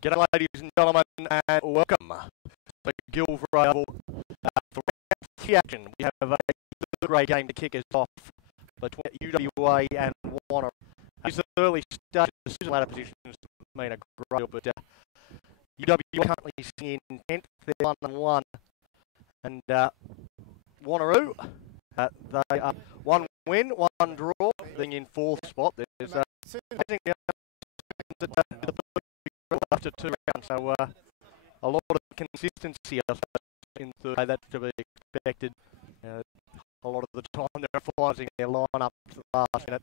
G'day ladies and gentlemen, and welcome to Gilvray for the action. We have a great game to kick us off between UWA and Wanneroo. It's the early stage of the ladder positions mean a great deal, but UWA currently sitting in 10th, they're 1-1, and Wanneroo, they are 1 win, 1 draw, being in 4th spot. There's after 2 rounds, so a lot of consistency in third. That's to be expected. A lot of the time they're finalizing their line-up to the last minute.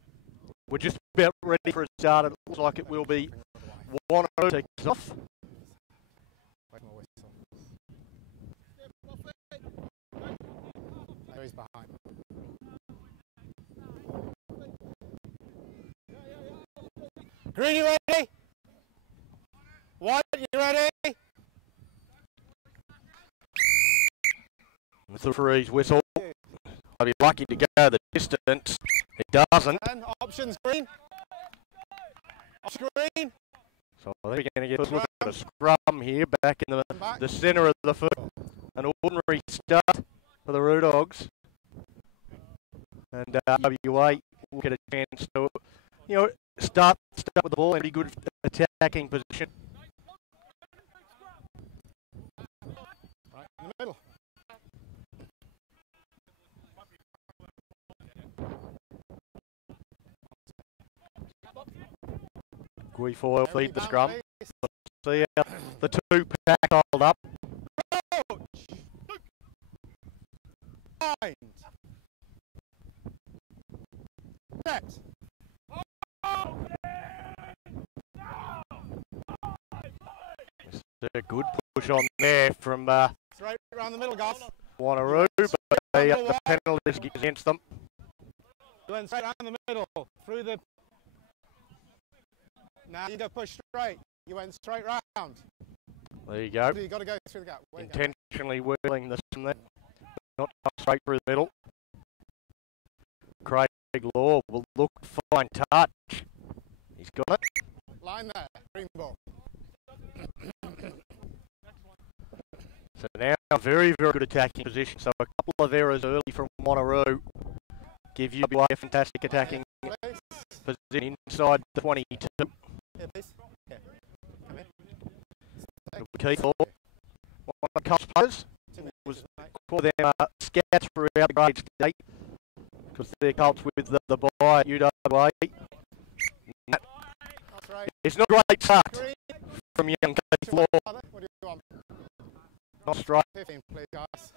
We're just about ready for a start. It looks like it will be Wanneroo to kick off. He's behind. Green, you ready? White, you ready? With the freeze whistle, I'll be lucky to go the distance. It doesn't. And options green. Options green. So I think we're going to get a look at a scrum here, back in the centre of the foot. An ordinary start for the Roo Dogs. And RWA will get a chance to, start with the ball in a good attacking position. Right in the middle. Guifoyle feed the scrum. See the 2 pack hold up. Bind. Set. A good push on there from Straight around the middle, guys. Wanneroo, but the penalty against them. You went straight around the middle, through the... Now you go push straight. You went straight round. There you go. You've got to go through the gap. Intentionally wheeling this from there. Not straight through the middle. Craig Law will look fine touch. He's got it. Line there, green ball. So now very, very good attacking position. So a couple of errors early from Wanneroo give UWA a fantastic attacking position inside the 22. Here, please. Yeah. Come here. Keith Law, one of the Colts players, was for them scouts throughout the grade state because they're Colts with the bye at UWA. It's not a great start from young Keith Law. What do you want? Not straight. 15, please, guys.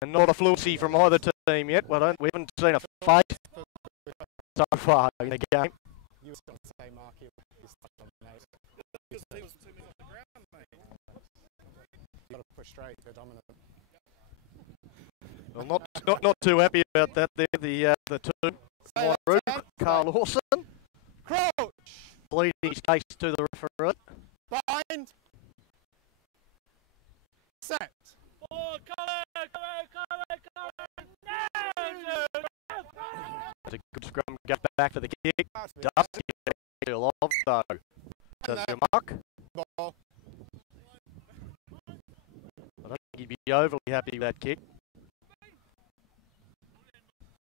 And not a fluency from either team yet. We haven't seen a fight so far in the game. You were going to say, Mark, you touched on the nose. He was 2 minutes off the ground, mate. You've got to push straight to dominant. Well, not too happy about that there. The two. Wanneroo, Carl Lawson. Crouch. Pleading his case to the referee. Bind. Set. Oh, come on. That's a good scrum. Go back for the kick. Does get a deal of though. Does your mark? Ball. I don't think he'd be overly happy with that kick.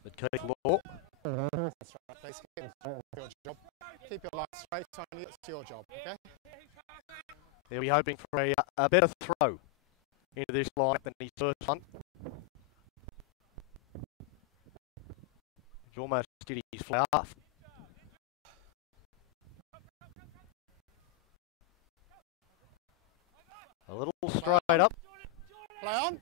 But Keith Law. That's right, please. Your job. Keep your line straight, Tony. It's your job, okay? He'll be hoping for a better throw into this line than his first one. He's almost did his fly off. A little straight up. Play on.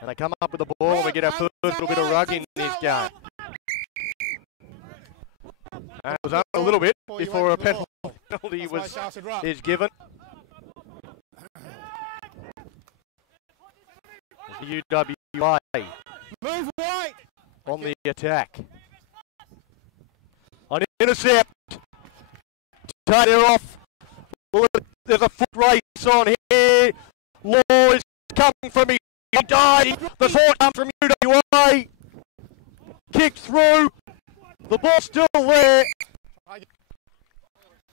And they come up with the ball and we get our first little bit of rug in this game. And it was up a little bit before a penalty is given. The UWA Move right on the attack. On intercept. Take it off. There's a foot race on here. Law is coming from his side. The thought comes from UWA. Kick through. The ball's still there.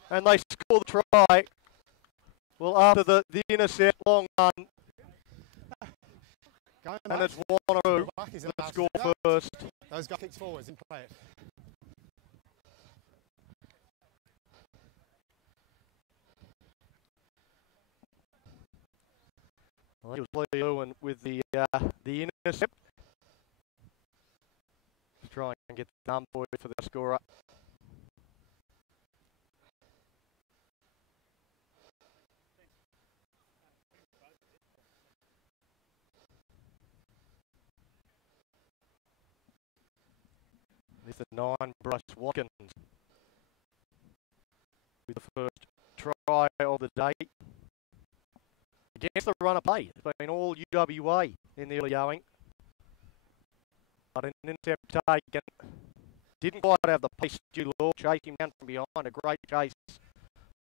And they score the try. Well, after the intercept, long run. And it's Wanneroo that score first. Those guys kicked forwards and play it. Well, it was Lee Irwin with the intercept. Let's try and get the number for the scorer. This is 9, Bryce Watkins with the first try of the day. Against the run of play. It's been all UWA in the early going. But an intercept taken. Didn't quite have the pace due Law. Chased him down from behind. A great chase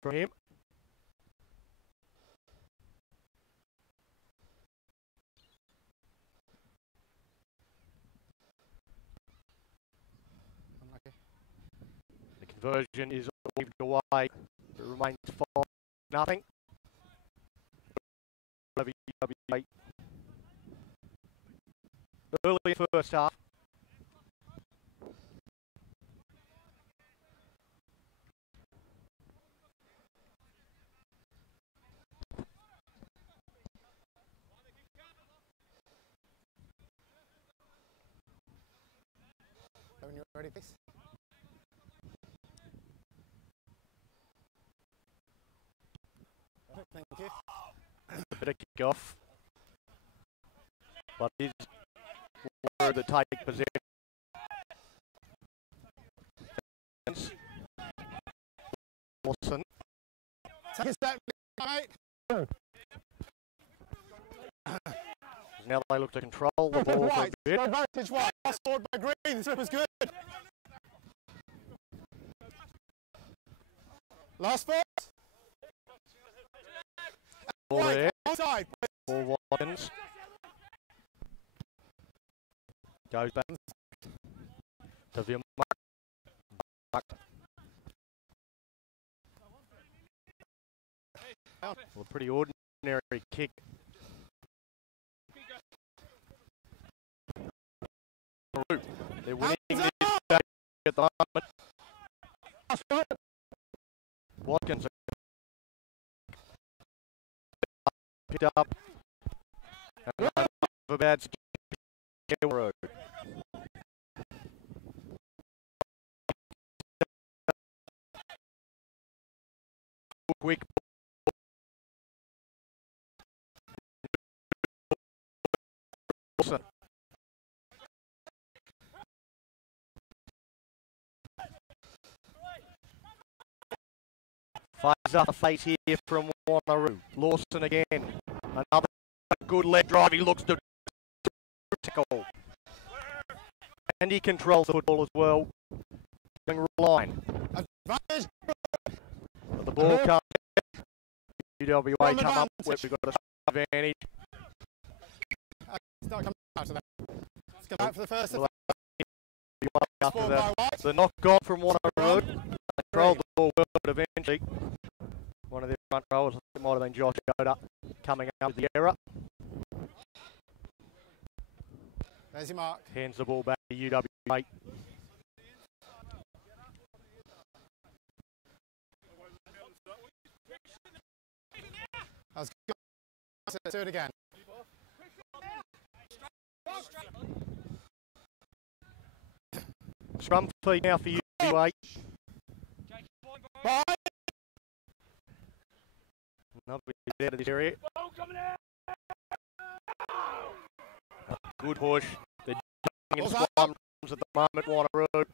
from him. The conversion is waved away. It remains 5-0. Over UWA. Early first half. When you're ready, please. Thank you. Bit of kick off. but it is Wanneroo that take possession. Lawson. Take a step, mate. Now they look to control the ball for a bit. Advantage white. Last forward by Green. This was good. Last foot. Ball there. Outside. Ball widens. Goes back to Vilmark. Well, a pretty ordinary kick. They're winning this game at the moment. Watkins picked up. And a bad Wanneroo. Quick. Fires up a face here from Wanneroo. Lawson again. Another good leg drive. He looks to tackle. And he controls the football as well. Going line. But the ball comes. UWA come up with. We've got a advantage. It's not coming out to that. Let's go back for the first. After the knock on from Wanneroo. They controlled the ball well, but eventually one of their front rowers, I think it might have been Josh Yoda, coming up with the error. There's your mark. Hands the ball back to UWA. That was good. Let's do it again. Scrum feed now for UWA. Bye. Another bit out of this area. Good push. They're in scrums at the moment, Wanneroo.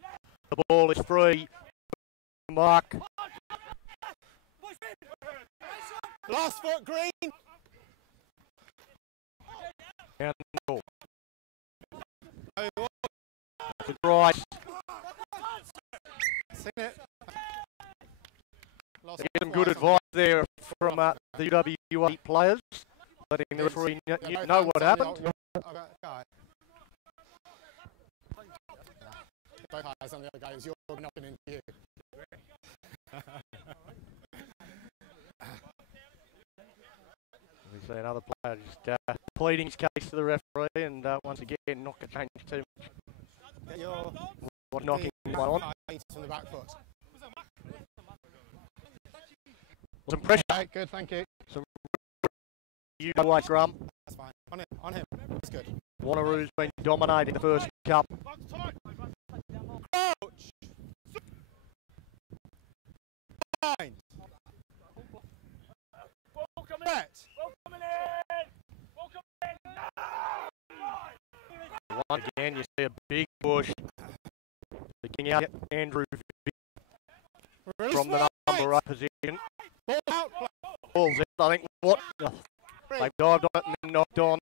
The ball is free. Mark. Last foot, Green. And the ball. To Bryce. Seen it. They get some good advice there from the UWA players, letting the referee know what happened. Both eyes on the other guys. You're knocking into you. We see another player just pleading his case to the referee, and once again, not going to change too much. Get your knocking one on. From the back foot. Some pressure. Okay, good, thank you. Some UWA scrum. That's fine. On him. That's good. Wanneroo's been dominating the first cup. Coach. Fine. Once again, you see a big push. Picking out Andrew from the number 8 position. Ball out. Ball's out, I think. What? They've dived on it and then knocked on.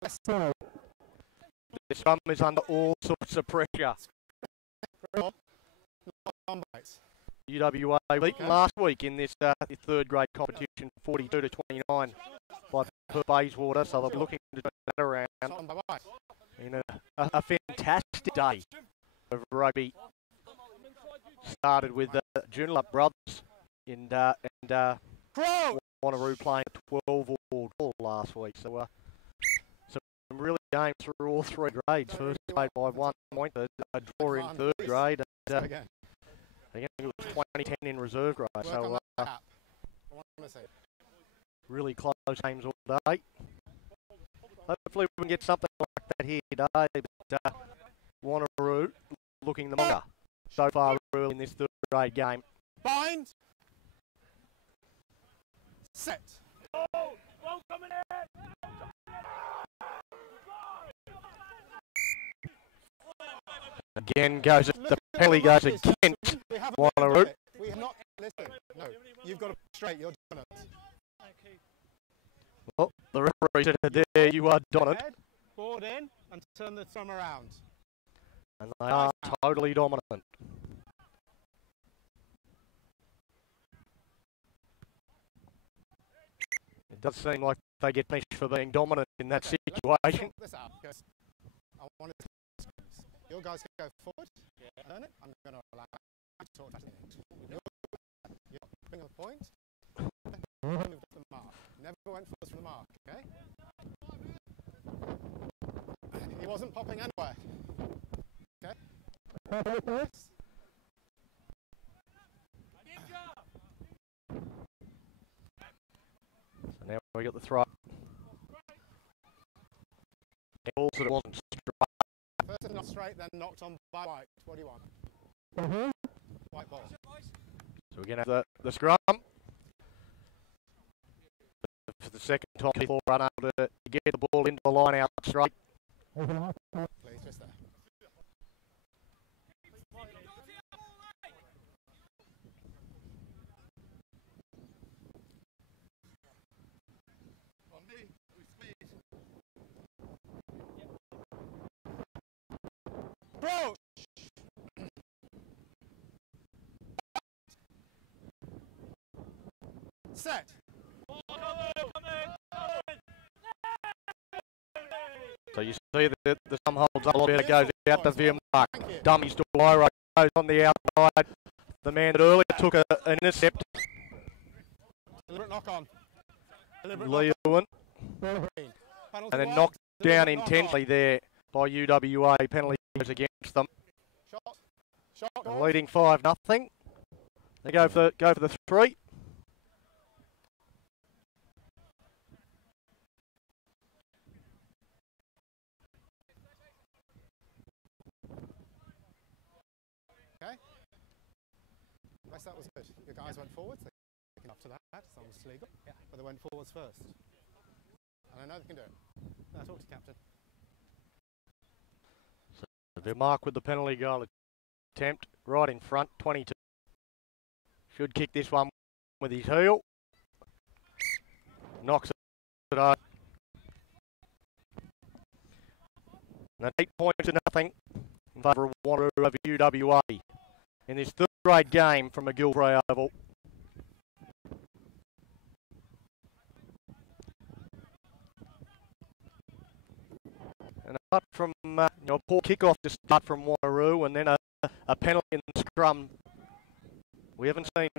The scrum is under all sorts of pressure. UWA beaten last week in this third grade competition, 42 to 29 by Perth Bayswater, so they'll be looking to turn that around in a fantastic day of rugby. Started with the Joondalup brothers and Wanneroo playing 12 all last week, so some really games through all 3 grades. First played by 1 point, a draw in 3rd grade, and I think it was 2010 in reserve grade, so really close games all day. Hopefully we can get something like that here today, but Wanneroo looking the longer so far early in this 3rd grade game. Bind. Set. Ball coming in. Again goes the penalty goes against Wanneroo. We have not listen. No, you've got to straight. You're dominant. Well, the referee said there you are dominant. Head, board in, and turn the thumb around. And they are totally dominant. It does seem like they get punished for being dominant in that situation. This out because I want to. Your guys can go forward. Yeah. Learn it. I'm going to allow you to talk you bring a point. Moved up the mark. Never went forwards from the mark. Okay. He wasn't popping anywhere. Okay. So now we got the throw. Also, it wasn't straight. First is not straight, then knocked on by White. What do you want? White ball. So we're going to have the scrum. For the second time, people run able to get the ball into the line out straight. Please, just there. Bro! Set! So you see that the sum holds up a little bit, it goes out to veer mark. Dummies to Lyra, goes on the outside. The man that earlier took an intercept. Deliberate knock on. Lewin. And then knocked down intensely there by UWA. Penalty goes against them. Shot. Leading 5-0. They go for the 3. Okay. Yes, that was good. Your guys went forwards. They taken up to that. It's almost legal. Yeah. But they went forwards first. And I know they can do it. Now talk to captain. So the mark with the penalty goal attempt right in front, 22. Should kick this one with his heel. Knocks it over. And 8 points to nothing in favour of Wanneroo over UWA in this third grade game from McGillivray Oval. And apart from a poor kick-off to start from Wanneroo and then a penalty in the scrum, we haven't seen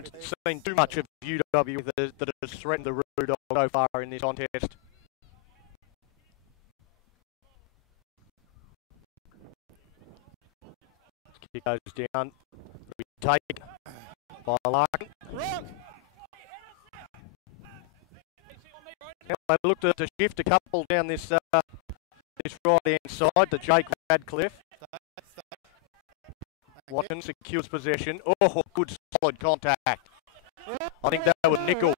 too much of UW that has threatened the Root so far in this contest. Kick goes down, be taken by Larkin. Now they look to shift a couple down this right hand side to Jake Radcliffe. Watkins secures possession. Oh, good solid contact. I think that was Nickel.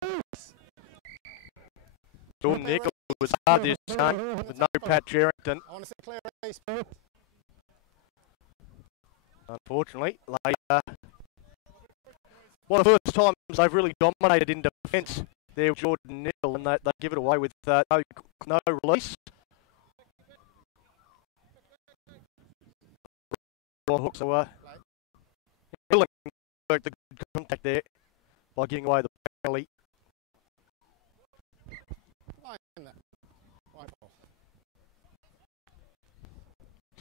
Jordan Nickel was hard this time with no Pat Jerrington. Unfortunately, one of the first times they've really dominated in defence there with Jordan Nickel, and they give it away with no release. So, work the good contact there by giving away the penalty.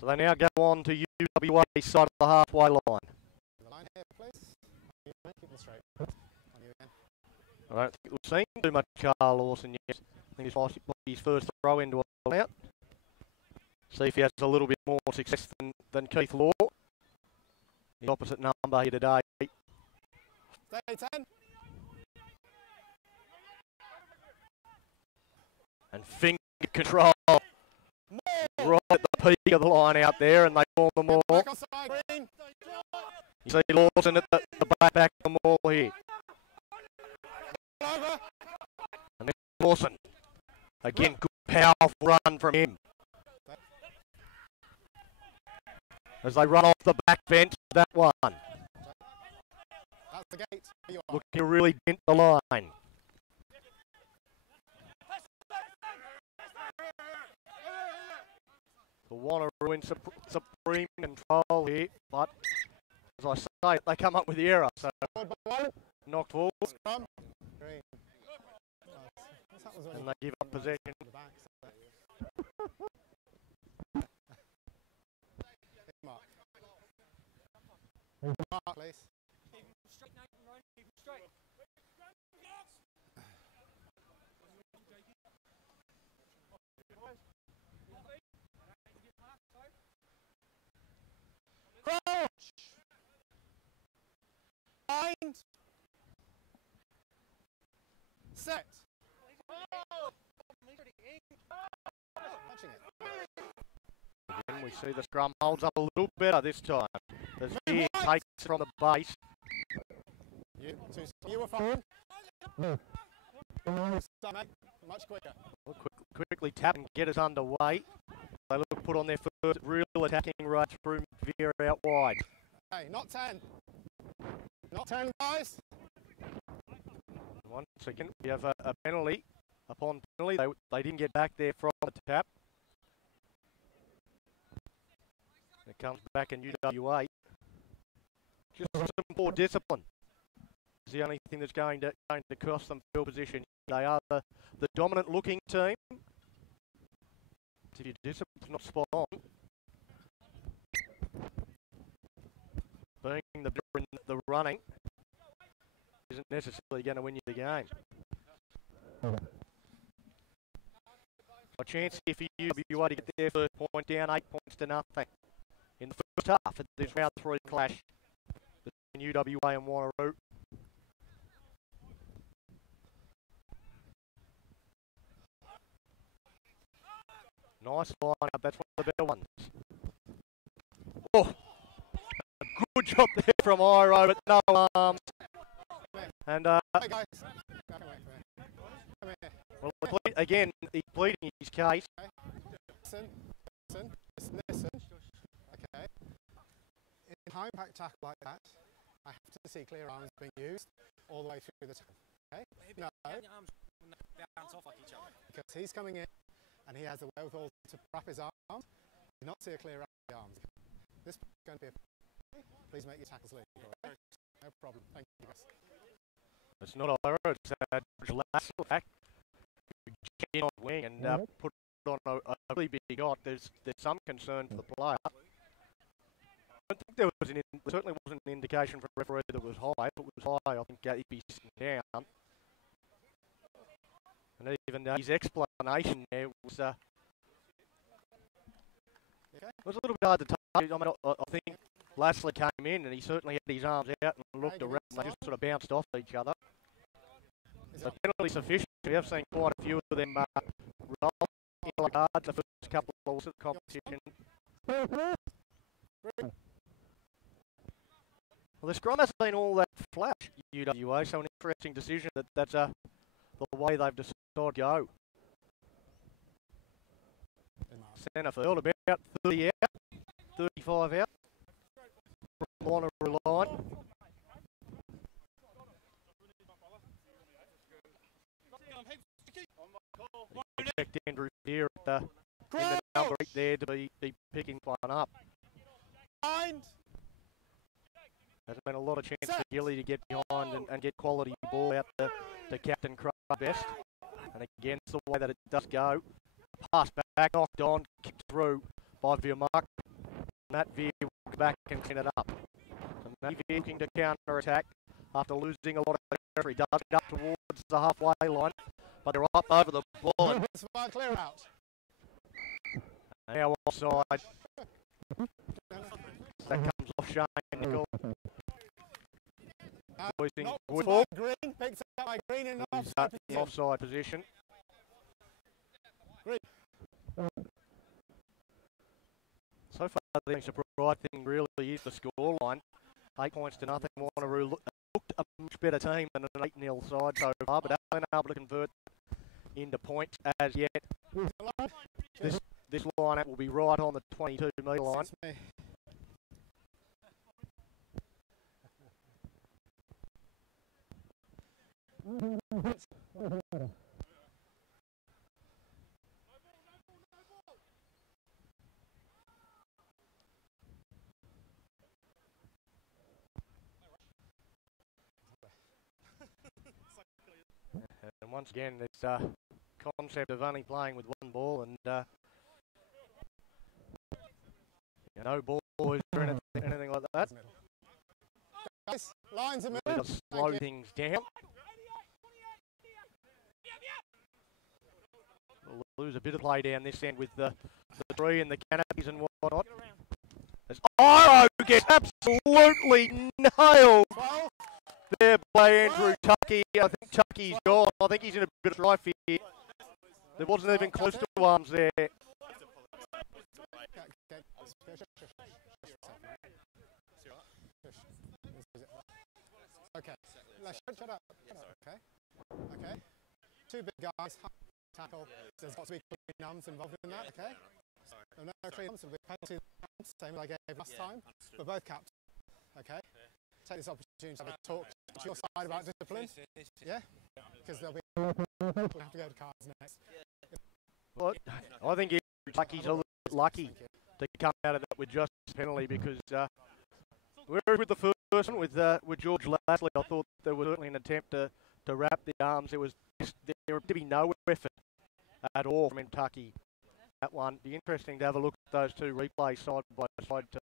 So they now go on to UWA side of the halfway line. Line here, please. Keep them straight. On you again. I don't think we've seen too much Carl Lawson yet. I think it's his first throw into a out. See if he has a little bit more success than Keith Law. The opposite number here today. Stay 10. And finger control. Right at the peak of the line out there, and they form them all. You see Lawson at the back of them all here. powerful run from him. As they run off the back bench, that one. That's the gate. Looking to really dent the line. The Wanneroo in supreme control here, but as I say, they come up with the error, so knocked forward. And they give up possession. Mark, please. Keep him straight, Nathan, Ryan. Keep him straight. Crouch! Bind! Set! Touching it. Again, we see the scrum holds up a little better this time. As he takes from the base. You were fine. Much quicker. We'll quickly tap and get us underway. They look to put on their first real attacking right through veer out wide. Hey, not 10. Not 10, guys. Once again, we have a penalty. Upon penalty, they didn't get back there from the tap. It comes back in UWA. Just some poor discipline. It's the only thing that's going to cost them field position. They are the dominant looking team. If your discipline's not spot on, being the running isn't necessarily going to win you the game. A chance here for UWA to get their first point down, 8 points to nothing. In the first half of this round 3 clash between UWA and Wanneroo. Nice line up, that's one of the better ones. Oh, a good job there from Iro, but no arms. And hey guys, come here. Well, again, he's pleading his case. Okay. Listen. Okay. In a high impact tackle like that, I have to see clear arms being used all the way through the tackle. Okay? No. Because he's coming in and he has the wherewithal to wrap his arms, do not see a clear arms. This is going to be a... Please make your tackles legal. Okay? No problem. Thank you guys. It's not Iro, it's lateral attack. Get in on the wing and put on a really big shot. There's some concern for the player. I don't think there certainly wasn't an indication from the referee that it was high. If it was high, I think he'd be sitting down. And even his explanation there was a little bit hard to take. I mean, I think Lashley came in and he certainly had his arms out and looked around. They just sort of bounced off each other. So penalty sufficient. We have seen quite a few of them roll yellow cards the first couple of the competition. Well, the scrum hasn't been all that flash, UWA, so an interesting decision that's the way they've decided to go. Centre field, about 30 out, 35 out from the Wanneroo line. Expect Andrew here at in the number 8 there to be picking one up. There's been a lot of chance for Gilly to get behind and get quality ball out to Captain Crab best. And again, it's the way that it does go. Pass back, knocked on, kicked through by Veermark. Matt Veer walks back and clean it up. And Matt Veer looking to counter-attack after losing a lot of territory. Does it up towards the halfway line, but they're up over the ball. Clear out. Now offside. That comes off Shane Nicol. Green picks up by Green in an offside position. Green. So far, the right thing really is the scoreline. 8 points to nothing. Wanneroo looked a much better team than an 8-0 side so far, but haven't been able to convert into points as yet. Just This lineup will be right on the 22-metre line. suits me. And once again, this concept of only playing with one ball and no balls or anything like that. Guys, lines in the Really middle. does slow things down. We'll lose a bit of play down this end with the tree and the canopies and whatnot. As Iro gets absolutely nailed 12. there by Andrew Tuckey. I think Tuckey's gone. I think he's in a bit of strife here. There wasn't even close to arms there. Okay, shut up. Okay, okay. Two big guys, tackle. There's got to be clean numbs involved in that, okay? No clean numbs, it'll be penalty, same as I gave last time. We're both capped, okay? Take this opportunity to have a talk to your side about discipline, yeah? Because there'll be we'll have to go to cards next. Well, I think Tuckey's a little bit lucky to come out of that with just a penalty because whereas with the first one with George Lasley, I thought there was certainly an attempt to wrap the arms. There appeared to be no effort at all from Tuckey. That one. Be interesting to have a look at those two replays side by side to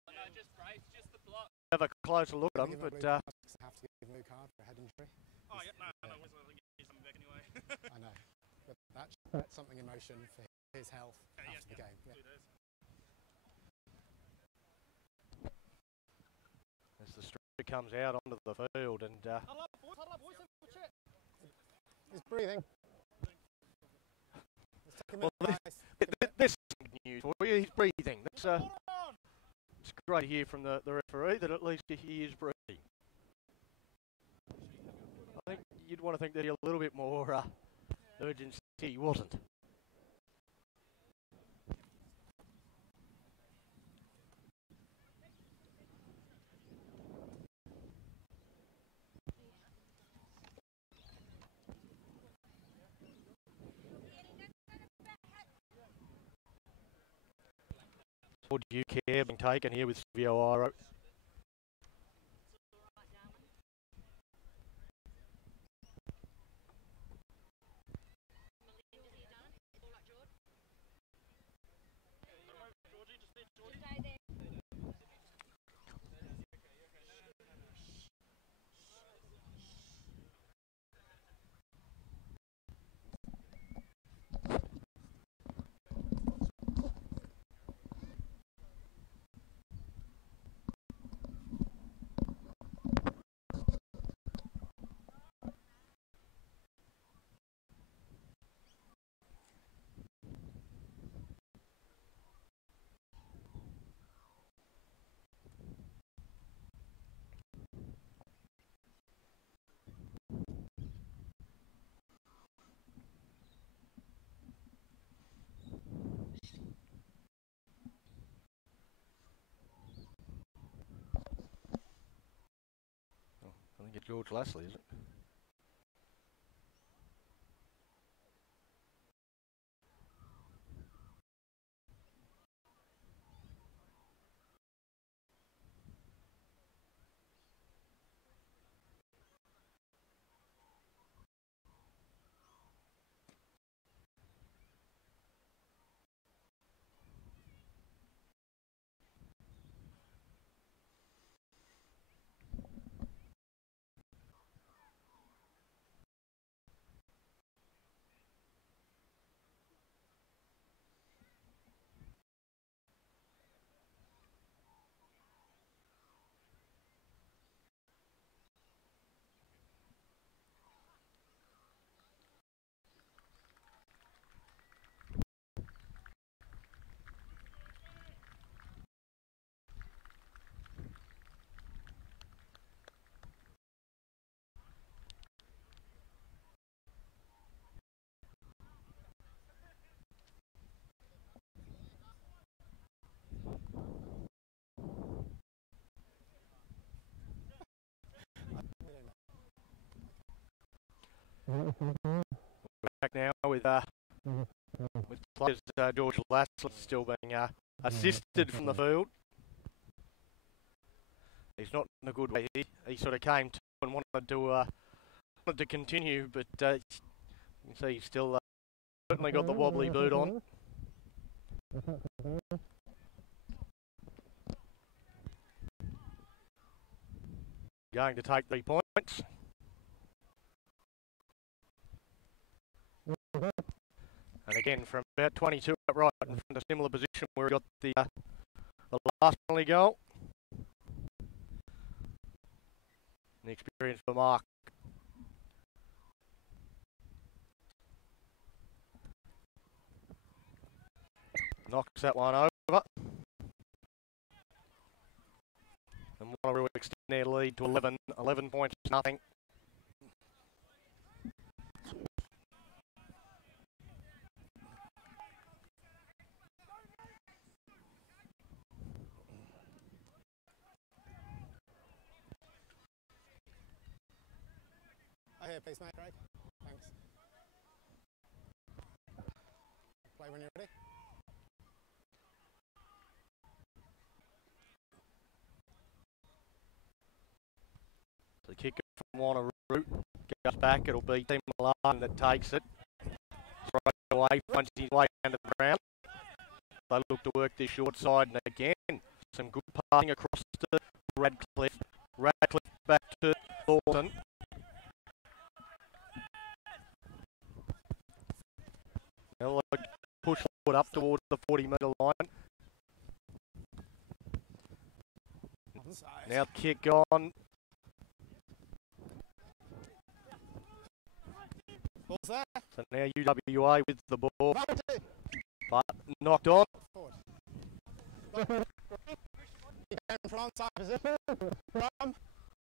have a closer look at them. But have to give a blue card for a head injury. Oh yeah, no, he's coming back anyway. I know, but that's something in motion for his health after the game. Yeah. as the striker comes out onto the field and He's breathing. Let's take a well, minute, guys. this news for you. He's breathing. That's it's great to hear from the referee that at least he is breathing. I think you'd want to think that he had a little bit more urgency. He wasn't. Or do you care being taken here with Silvio Iro? I think it's George Lasley, is it? We're back now with players George Laslett still being assisted from the field. He's not in a good way. He sort of came to and wanted to continue, but you can see he's still certainly got the wobbly boot on. Going to take 3 points. And again, from about 22 upright in front of a similar position where he got the last penalty goal. The experience for Mark. Knocks that one over. And Wanneroo extend their lead to 11 points, nothing. Here, please, mate, Craig. Thanks. Play when you're ready. The kicker from Wanneroo goes back. It'll be Tim Milan that takes it. Right away, punches his way under the ground. They look to work this short side, and again, some good passing across to Radcliffe. Radcliffe back to Thornton. They'll push forward up towards the 40-metre line. Now kick on. Ball's there. So now UWA with the ball, but knocked on. From onside position. From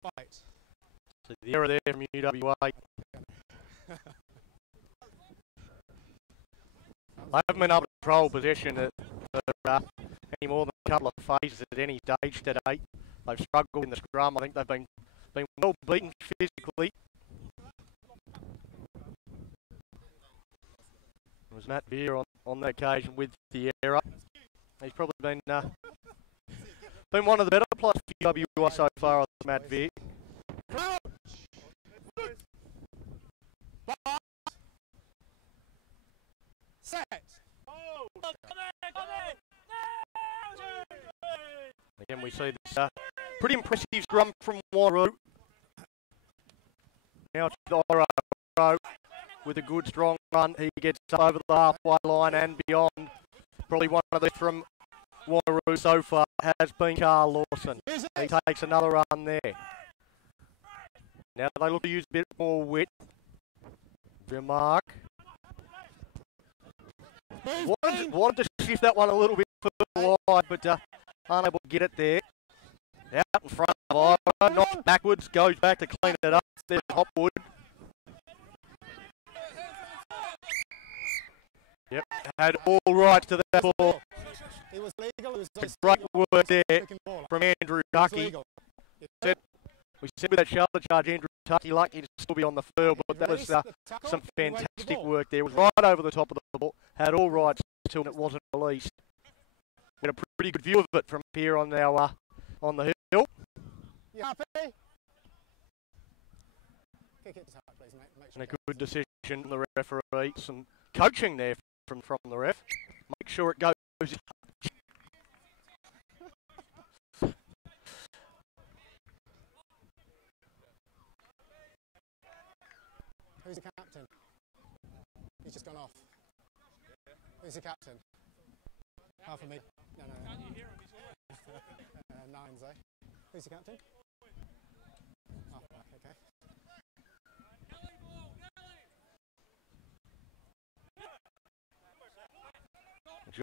fight. So the error there from UWA. They haven't been able to control possession for any more than a couple of phases at any stage today. They've struggled in the scrum. I think they've been well beaten physically. It was Matt Veer on that occasion with the error. He's probably been one of the better players for UWA so far, Matt Veer. Set. Again, we see this pretty impressive scrum from Wanneroo. Now to the RWA with a good strong run. He gets over the halfway line and beyond. Probably one of the from Wanneroo so far has been Carl Lawson. He takes another run there. Now they look to use a bit more width. Remark. Wanted to shift that one a little bit further wide, but unable to get it there. Out in front of Ira, knocks backwards, goes back to clean it up. There's Hopwood. Yep, had all rights to that ball. It was legal. It was great work there from Andrew Tucky. We said with that shoulder charge, Andrew Tucky lucky to still be on the field, but that was some fantastic work there. It was right over the top of the ball, had all rights to it, and it wasn't released. We had a pretty good view of it from here on our on the hill. You happy? Kick it to touch, please, mate. Make sure and a good decision from the referee. Some coaching there from the ref. Make sure it goes. Who's the captain? He's just gone off. Who's the captain? Half of me. No. Nines, eh? Who's the captain? Oh, okay.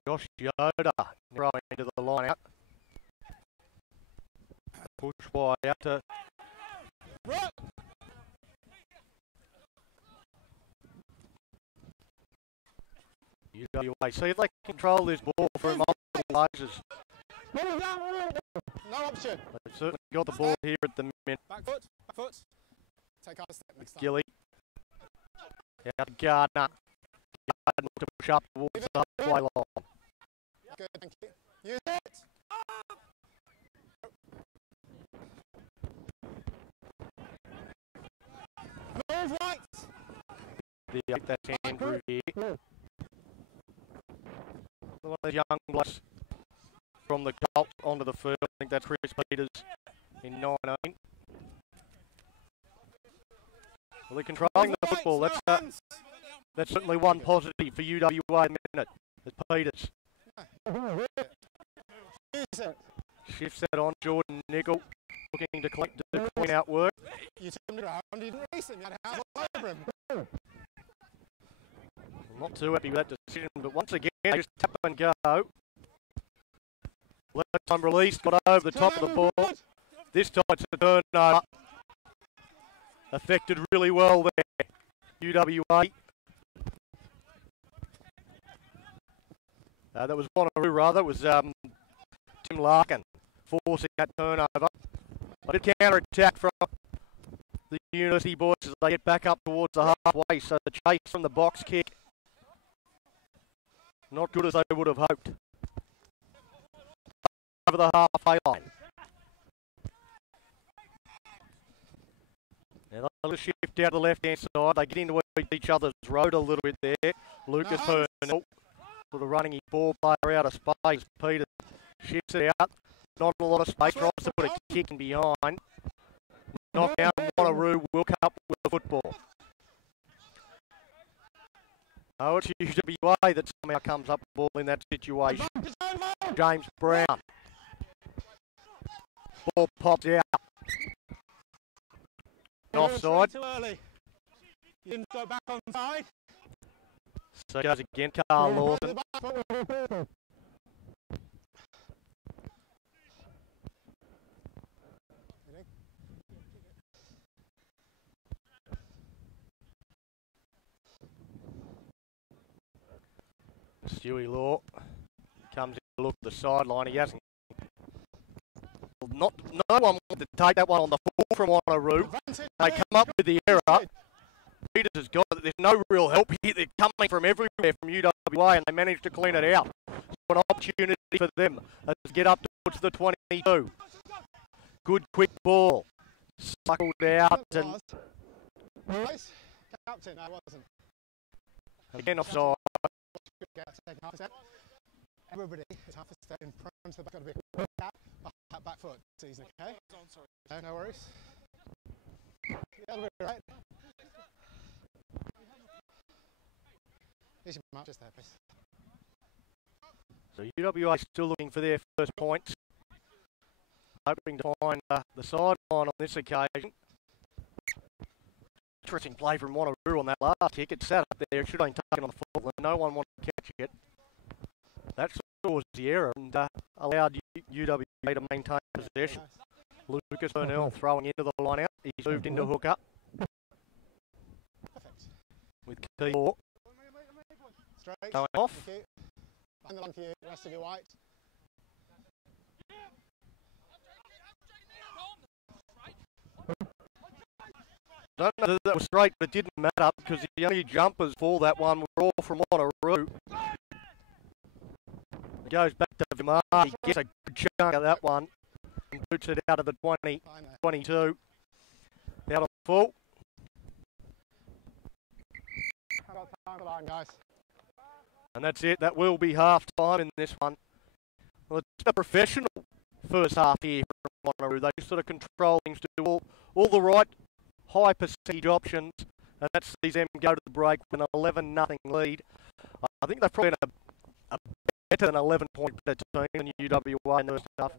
Josh Yoda throwing into the line out. Push wide out to. UWA. See if they can control this ball for multiple phases. No option. They've certainly got the ball here at the minute. Back foot. Take out a step next time. Gilly. Out to Gardner. Gardner to push up towards the halfway line. Good, thank you. Use it. Move right. That's Andrew here. One of the young blokes from the Colts onto the field. I think that's Chris Peters in 19. Well, they're controlling the football. That's certainly one positive for UWA in a minute. It's Peters. Shifts that on. Jordan Nickel looking to clean out work. You took him around, you didn't race him, you had a house all over him. I'm not too happy with that decision, but once again, they just tap and go. Left time release, got over the top of the ball. This time it's a turnover. Affected really well there, UWA. That was Wanneroo rather, it was Tim Larkin forcing that turnover. A bit counter-attack from the University boys as they get back up towards the halfway, so the chase from the box kick, not good as they would have hoped. Over the halfway line. Now they'll shift out the left-hand side. They get into each other's road a little bit there. Lucas Purnell sort of running his ball player out of space. Peter shifts it out. Not a lot of space. Tries to put a kick in behind. Knock down Wanneroo will come up with the football. Oh, it's UWA that somehow comes up with the ball in that situation. James Brown. Ball pops out. Offside. Too early. You didn't go back on side. So it goes again, Carl Lawson. Stewie Law comes in to look at the sideline. He hasn't. No one wanted to take that one on the full from Wanneroo. They come up with the error. Peters has got it. There's no real help here. They're coming from everywhere from UWA and they managed to clean it out. So an opportunity for them to get up towards the 22. Good quick ball. Suckled out and Captain, I wasn't. Again offside. Everybody is half a step in front of the back of the big cap, back foot, it's easy, okay? No worries. The other way, right? Here's your mark just there, please. So UWA still looking for their first points. Hoping to find the sideline on this occasion. Interesting play from Wanneroo on that last kick. It sat up there. It should have been taken on the full, and no one wanted to catch it. That was the error and allowed UWA to maintain possession. Lucas Purnell throwing into the line out. He's moved into hooker. Perfect. With Key Law going off. Behind the line for you, rest of your white. Don't know that that was straight, but it didn't matter because the only jumpers for that one were all from Wanneroo. It goes back to Vimar. He gets a good chunk of that one and boots it out of the 20, 22. Out of full. How about time for line, guys? And that's it. That will be half time in this one. Well, it's a professional first half here from Wanneroo. They sort of control things, do all the right high percentage options, and that sees them go to the break with an 11-0 lead. I think they've probably a better than 11-point better team than UWA and their stuff.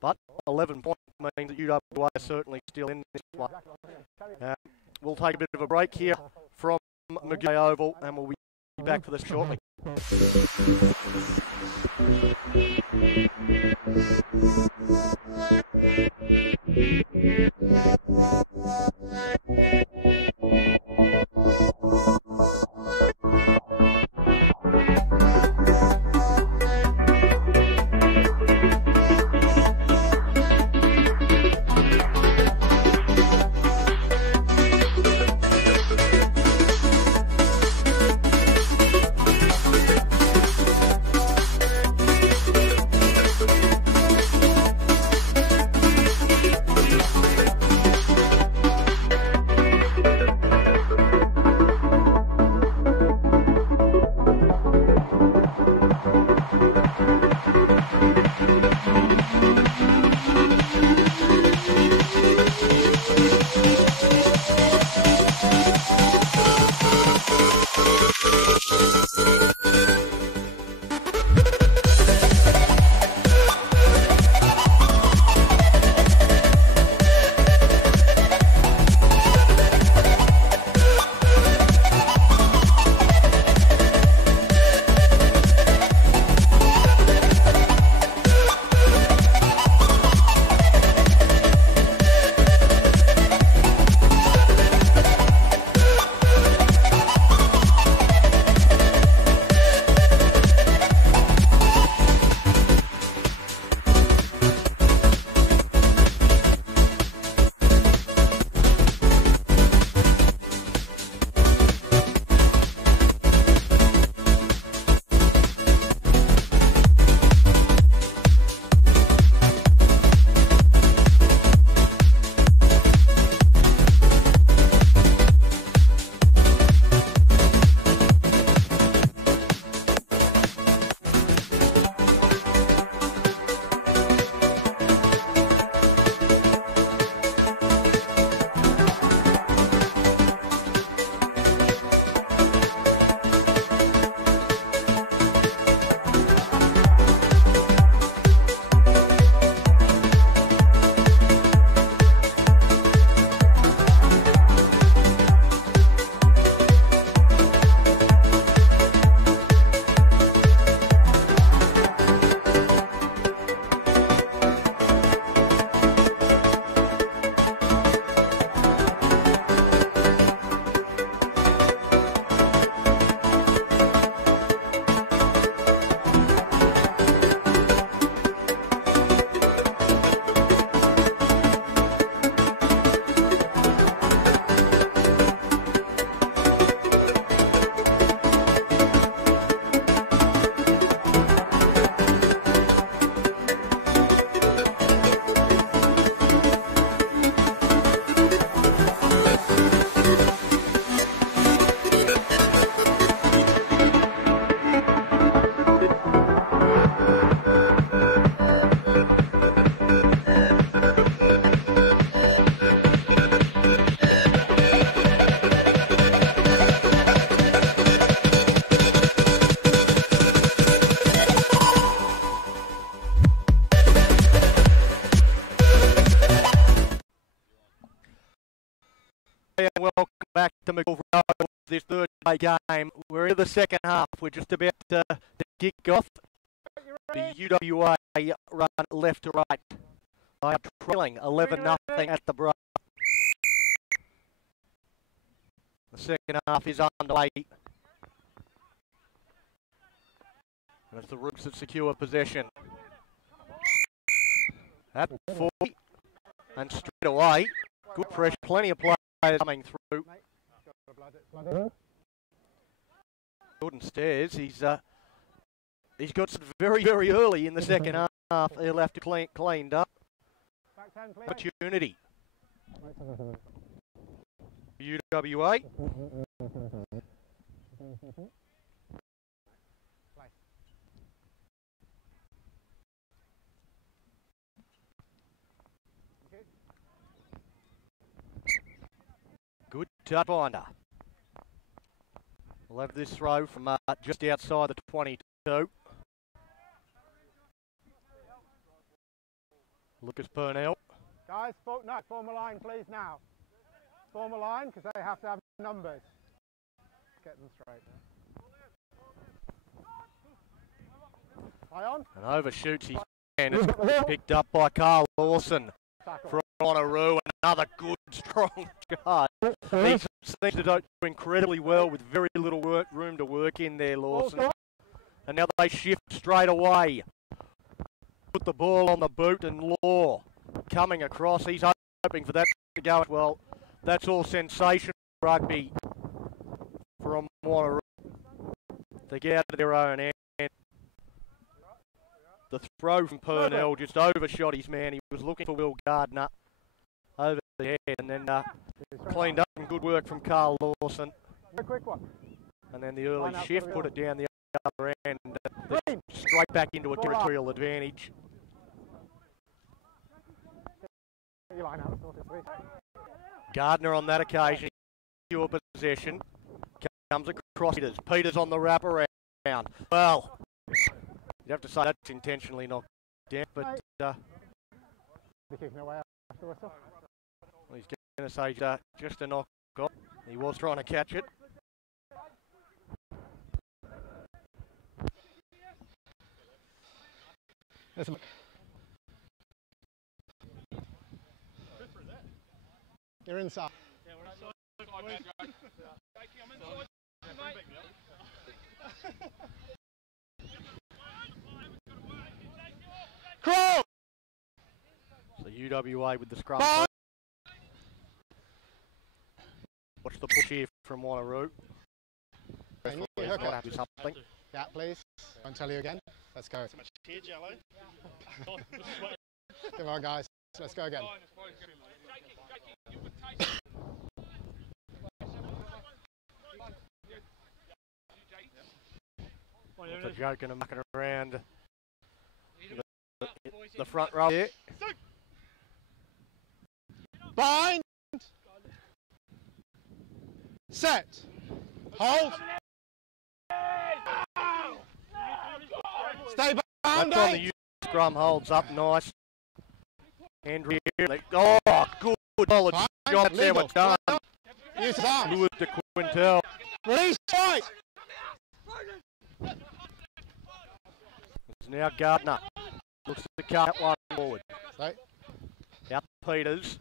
But 11 points means that UWA is certainly still in this one. We'll take a bit of a break here from McGay Oval, and we'll be back for this shortly. and welcome back to McGilvray Oval, this third day game. We're in the second half. We're just about to kick off. The UWA run left to right. They are trailing 11-0 at the break. The second half is underway. And it's the Rooks that secure possession. At 40 and straight away. Good pressure, plenty of players coming through. Jordan Stairs, he's got some very early in the second half. He'll have to cleaned up. Opportunity. UWA. Good touch finder. We'll have this throw from just outside the 22. Lucas Purnell. Guys, form a line please now. Form a line because they have to have numbers. Get them straight. Play on. And overshoots his man. It's picked up by Carl Lawson from Wanneroo. Another good, strong charge. He seems to do incredibly well with very little room to work in there, Lawson. And now they shift straight away. Put the ball on the boot and Law coming across. He's hoping for that to go well. That's all sensational rugby from Wanneroo to get out of their own end. The throw from Purnell just overshot his man. He was looking for Will Gardner over the head and then cleaned up and good work from Carl Lawson. And then the early shift put it down the other end. Straight back into a territorial advantage. Gardner on that occasion, your possession, comes across Peters on the wraparound. Well, you have to say that's intentionally knocked down, but he's going to say just a knock off. He was trying to catch it. You're inside. Crow! So UWA with the scrum. Watch the push here from Wanneroo. Do something. Yeah, please. Won't tell you again. Let's go. Come on, guys. Let's go again. It's a joke and a mucking around the front row here. Bind. Set. Hold. Stay bound. That's on the scrum, holds up nice. Andrew here. Oh, good solid shot there. We're done. Lewis to Quintel. Release right. It's now Gardner. Looks to cut one forward. Right. Out Peters.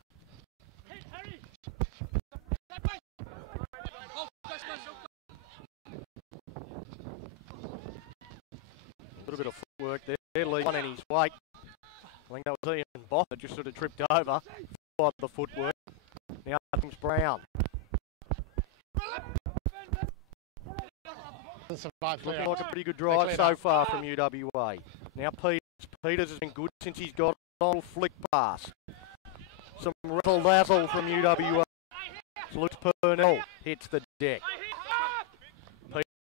A little bit of footwork there. Lee on in his weight. I think that was Ian Boff that just sort of tripped over by the footwork. Now comes Brown. Looking like a pretty good drive so far from UWA. Now Peters has been good since he's got a little flick pass. Some razzle dazzle from UWA. Luke Purnell hits the deck.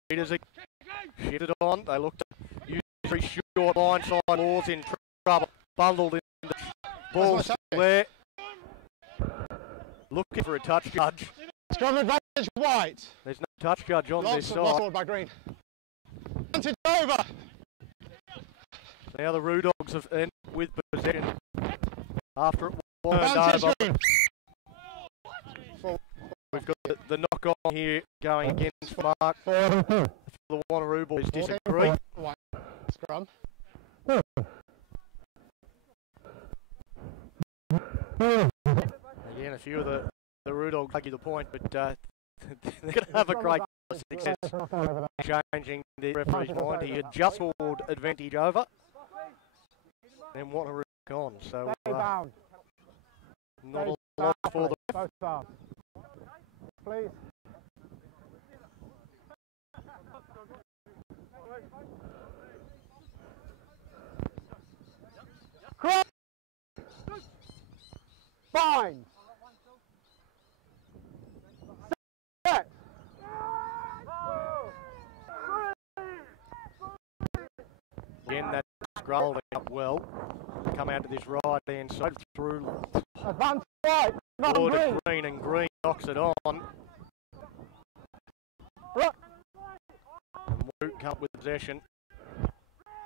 Peters shitted on. They looked at use very short line side. Laws in trouble. Bundled in the ball there. Looking for a touch judge. Scrum advantage white. There's no touch judge on this side. Lost by green. Advantage over. Now the Roo Dogs have ended with possession after it was turned over. here going against Mark. The Wanneroo boys disagree. Scrum. Again, a few of the Roo dogs argue the point, but they're going to have a great success changing the referee's mind. He had just scored advantage over. Then Wanneroo gone, so not a lot for the both arms. Please. Cross. Fine. Set. Again, that's scrolled up well. Come out to this right hand side through. Advance right. Forward to Green, and Green knocks it on. Right. And Woot come with possession.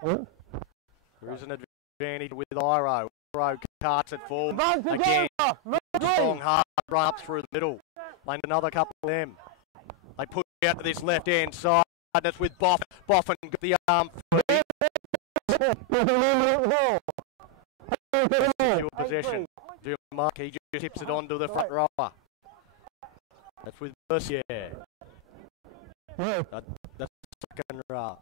There is an advantage with Iro. Iro carts it forward. Again, strong hard run up through the middle. And another couple of them. They push out to this left hand side. And it's with Boffin. Boffin got the arm free. Secure possession. Mark, he just tips it onto the front rower. That's with Mercier. That's the second row.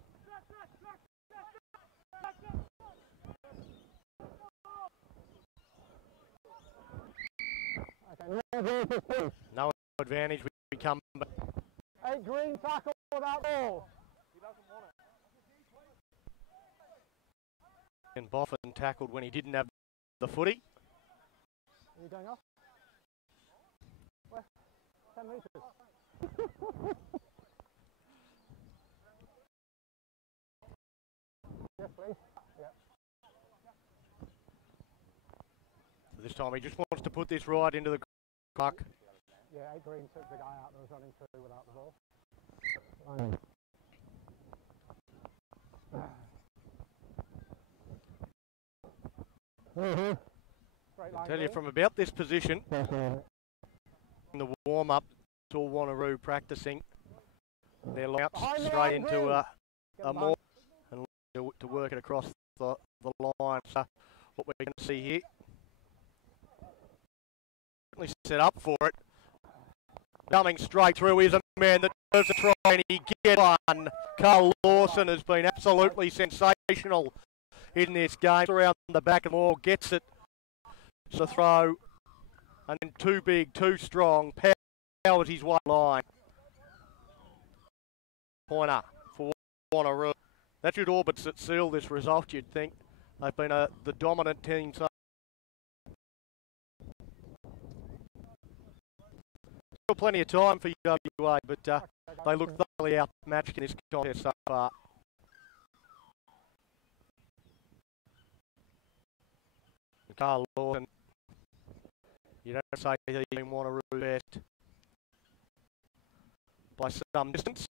No advantage. We come back. 8 Green tackle without ball. And Boffin tackled when he didn't have the footy. Are you going off? Where? 10 metres. Yes, please. Yeah. So this time he just wants to put this right into the clock. Yeah, 8 Green took the guy out that was running through without the ball. I tell you, from about this position, in the warm-up, it's all Wanneroo practicing. They're lined up straight into a more and to work it across the line. So what we're going to see here, certainly set up for it. Coming straight through is a man that deserves a try, and he gets one. Carl Lawson has been absolutely sensational in this game. Around the back of the ball, gets it. It's a throw, and then too big, too strong. Powers his white line. Pointer for Wanneroo. That should orbit seal this result, you'd think. They've been the dominant team. So still plenty of time for UWA, but they look thoroughly outmatched in this contest so far. Carl Lawson, you don't say he's been Wanneroo best by some distance.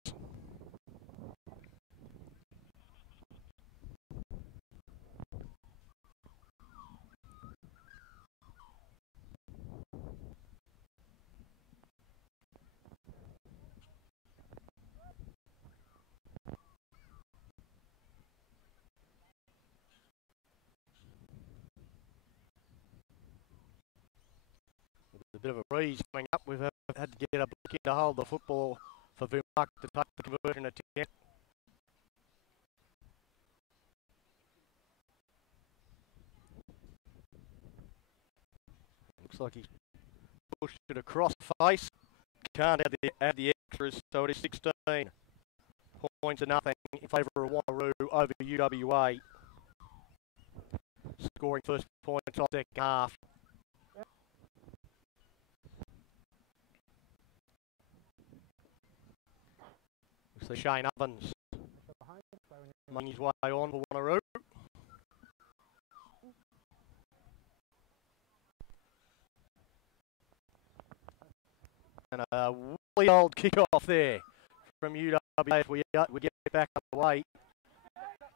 A bit of a breeze coming up. We've had to get a block in to hold the football for Vumark to take the conversion attempt. Looks like he's pushed it across face. Can't add the extras, so it is 16 points to nothing in favour of Wanneroo over UWA. Scoring first points off second half. So Shane Ovens making his way on for Wanneroo. And a really old kick-off there from UWA as we get back underway.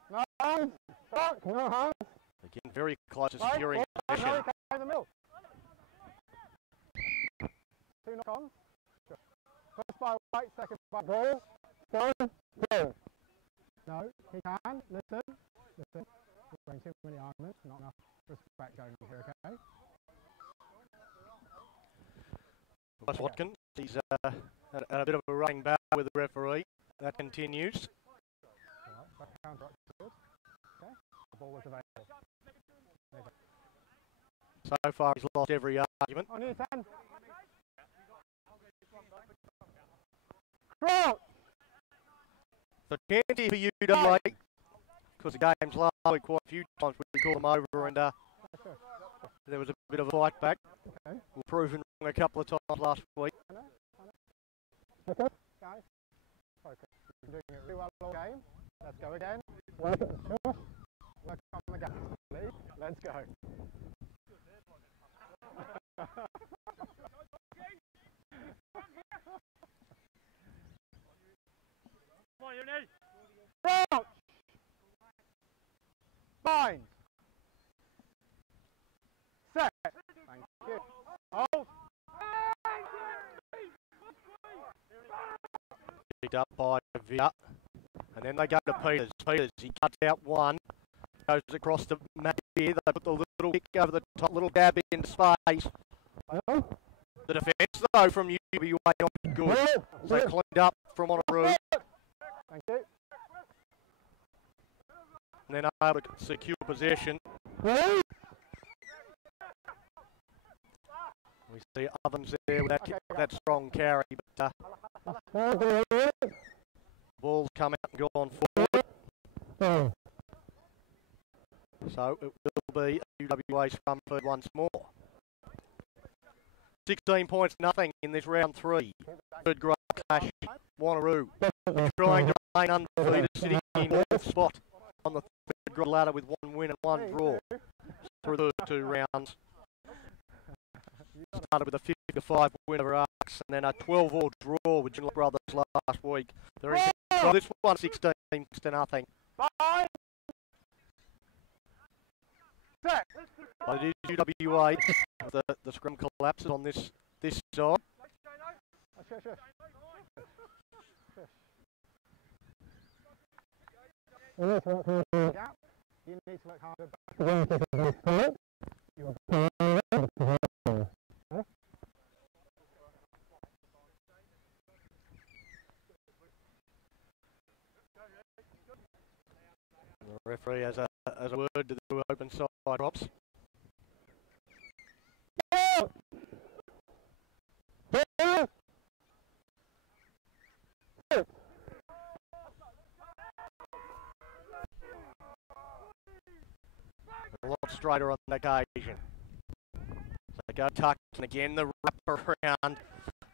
No hands. No hands. Again, very close to securing possession. In the middle. 2 knock-ons. First by Right, second by ball. Ball. No, he can. Listen. We're wearing too many arguments. Not enough respect going here, okay? Wes Watkins, he's had a bit of a running back with the referee. That continues. Right, back counter good. Okay, the ball was available. So far, he's lost every argument. On your 10. Crouch! So chancy for UWA, because the game's last week quite a few times we called them over and there was a bit of a fight back. Okay. We've proven wrong a couple of times last week. I know. Okay. Guys, focus. You're doing it really well all game. Let's go again. Work on the gap, please. Let's go. Come on, Uni. Crouch! Bind! Set! Thank you. Hold! Picked up by Via. And then they go to Peters. Peters, he cuts out one. Goes across the map here. They put the little kick over the top, little dab into space. The defence, though, from UWA not good. So cleaned up from Wanneroo. Thank you. And then able to secure possession. We see Ovens there with that, that strong carry, but ball's come out and gone forward. So it will be a UWA scrum feed once more. 16 points, nothing in this round 3. Third grade clash, Wanneroo trying to remain undefeated, sitting in 4th spot on the third grade ladder with 1 win and 1 draw through the 2 rounds. Started with a 50-5 win over Arcs and then a 12-all draw with Junior Brothers last week. They're in control. This one 16 to nothing. But it is UWA. The scrum collapses on this side. You need to look harder. The referee has a word to the open side drops. A lot straighter on the occasion. So they go tucked and again the wrap around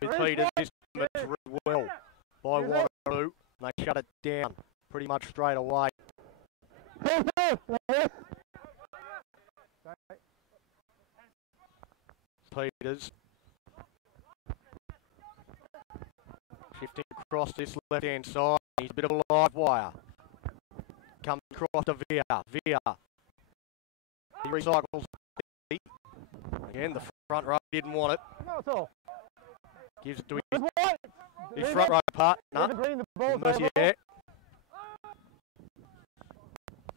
with Peters. This time it's read well by Wanneroo. They shut it down pretty much straight away. Peters shifting across this left hand side. He's a bit of a live wire. Comes across to Via. He recycles. Again, the front row didn't want it. Not at all. Gives it to his front row partner. Mercier.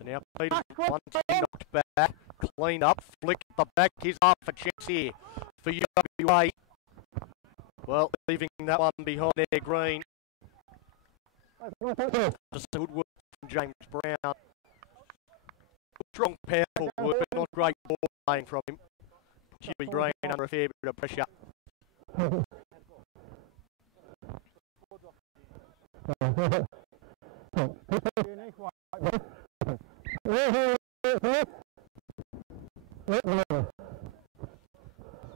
And now Peters once again knocked back, cleaned up, flicked the back. He's up for chance here for UWA. Well, leaving that one behind there, Green. Just good work from James Brown. Strong, powerful work, not great ball playing from him. Huey Green under a fair bit of pressure.